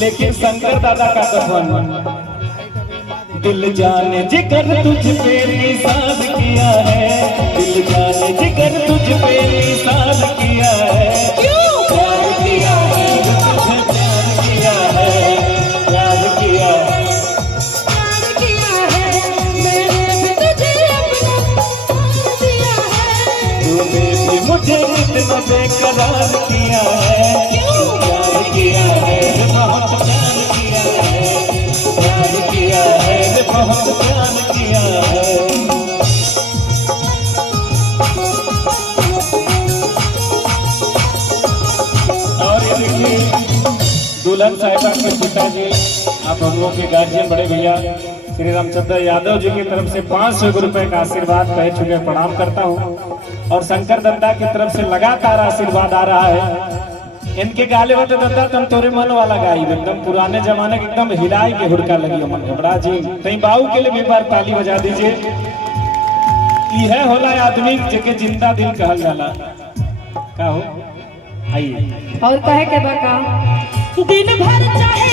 लेकिन शंकर दादा का कथन, दिल जाने जिगर तुझ पे निसाज किया है, दिल जाने जिगर तुझ पे निसाज किया है, प्यार किया है, तुझे प्यार किया है, प्यार किया है, तूने भी मुझे इतना बेकरार किया है, प्यार किया है, बहुत प्यार किया है, प्यार किया है, बहुत प्यार किया है। और ये देखिए दुल्हन साहिबा के पिताजी, आप हम लोग के गार्जियन बड़े भैया श्री रामचंद्र यादव जी की तरफ से 500 रुपए का आशीर्वाद कह चुके, प्रणाम करता हूँ। और शंकर दत्ता की तरफ से लगातार आशीर्वाद आ रहा है। इनके गाले होते दत्ता तुम तोरे मन वाला गाई, एकदम पुराने जमाने के एकदम हिलाई के हुड़का लगी हो मन घबरा जी। कहीं बाऊ के लिए भी एक बार ताली बजा दीजिए। यह होला आदमी जेके जिंदा दिल कहल जाला का हो। आइए और कहे के बका दिन भर चाहे